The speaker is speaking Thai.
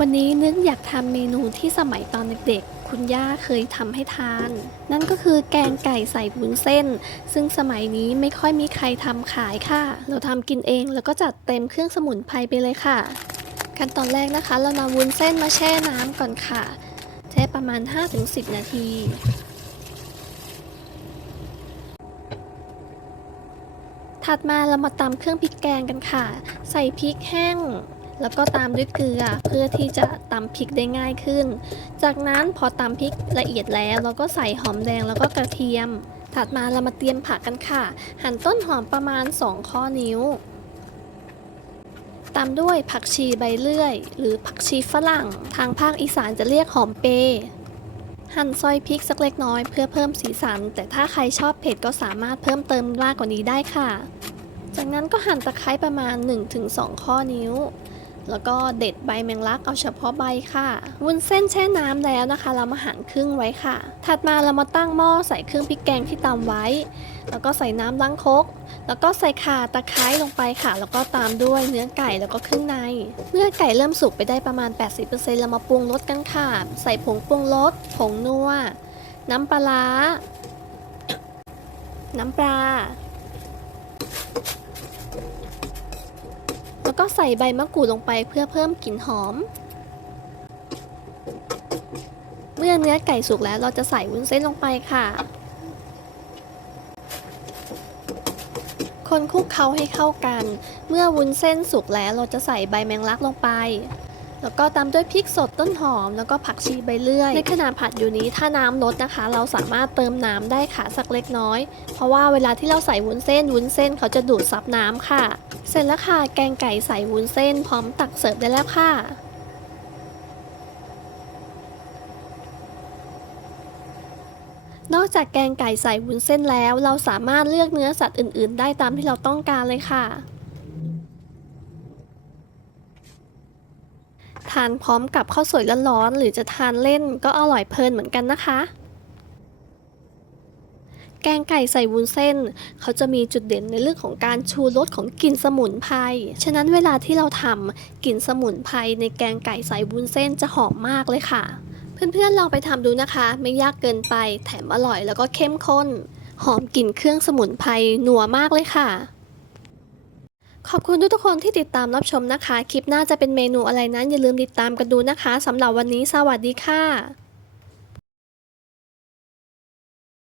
วันนี้นึกอยากทำเมนูที่สมัยตอนเด็กๆ คุณย่าเคยทำให้ทาน นั่นก็คือแกงไก่ใส่วุ้นเส้น ซึ่งสมัยนี้ไม่ค่อยมีใครทำขายค่ะ เราทำกินเองแล้วก็จัดเต็มเครื่องสมุนไพรไปเลยค่ะ ขั้นตอนแรกนะคะ เรานำวุ้นเส้นมาแช่น้ำก่อนค่ะ แช่ประมาณ 5-10 นาทีถัดมาเรามาตำเครื่องพริกแกงกันค่ะ ใส่พริกแห้ง แล้วก็ตามด้วยเกลือเพื่อที่จะตำพริกได้ง่ายขึ้น จากนั้นพอตำพริกละเอียดแล้วเราก็ใส่หอมแดงแล้วก็กระเทียม ถัดมาเรามาเตรียมผักกันค่ะ หั่นต้นหอมประมาณ 2 ข้อนิ้ว ตามด้วยผักชีใบเลื่อย หรือผักชีฝรั่ง ทางภาคอีสานจะเรียกหอมเปย์หั่นซอยพริกสักเล็กน้อยเพื่อเพิ่มสีสัน แต่ถ้าใครชอบเผ็ดก็สามารถเพิ่มเติมมากกว่านี้ได้ค่ะ จากนั้นก็หั่นตะไคร้ประมาณ 1-2 ข้อนิ้ว แล้วก็เด็ดใบแมงลักเอาเฉพาะใบค่ะ วุ้นเส้นแช่น้ำแล้วนะคะ เรามาหั่นครึ่งไว้ค่ะ ถัดมาเรามาตั้งหม้อใส่เครื่องพริกแกงที่ตำไว้ แล้วก็ใส่น้ำล้างคกแล้วก็ใส่ข่าตะไคร้ลงไปค่ะ แล้วก็ตามด้วยเนื้อไก่แล้วก็เครื่องใน เมื่อไก่เริ่มสุกไปได้ประมาณ 80%เรามาปรุงรสกันค่ะ ใส่ผงปรุงรส ผงนัว น้ำปลา น้ำปลา แล้ว ก็ใส่ใบมะกรูดลงไปเพื่อเพิ่มกลิ่นหอม เมื่อเนื้อไก่สุกแล้วเราจะใส่วุ้นเส้นลงไปค่ะ คนคลุกเคล้าให้เข้ากัน เมื่อวุ้นเส้นสุกแล้วเราจะใส่ใบแมงลักลงไป แล้วก็ตามด้วยพริกสดต้นหอม แล้วก็ผักชีใบเลื่อย ในขณะผัดอยู่นี้ถ้าน้ำลดนะคะ เราสามารถเติมน้ำได้ค่ะสักเล็กน้อย เพราะว่าเวลาที่เราใส่วุ้นเส้นวุ้นเส้นเขาจะดูดซับน้ำค่ะ เสร็จแล้วค่ะแกงไก่ใส่วุ้นเส้นพร้อมตักเสิร์ฟได้แล้วค่ะนอกจากแกงไก่ใส่วุ้นเส้นแล้ว เราสามารถเลือกเนื้อสัตว์อื่น ๆ ได้ตามที่เราต้องการเลยค่ะ ทานพร้อมกับข้าวสวยร้อนๆหรือจะทานเล่นก็อร่อยเพลินเหมือนกันนะคะ แกงไก่ใส่วุ้นเส้น เขาจะมีจุดเด่นในเรื่องของการชูรสของกลิ่นสมุนไพร ฉะนั้นเวลาที่เราทำกลิ่นสมุนไพรในแกงไก่ใส่วุ้นเส้นจะหอมมากเลยค่ะ เพื่อนๆลองไปทำดูนะคะ ไม่ยากเกินไป แถมอร่อยแล้วก็เข้มข้น หอมกลิ่นเครื่องสมุนไพรนัวมากเลยค่ะ อบคุณทุกๆคนที่ติดตามรับชมนะคะ คลิปหน้าจะเป็นเมนูอะไรนั้นอย่าลืมติดตามกันดูนะคะสำหรับวันนี้สวัสดีค่ะ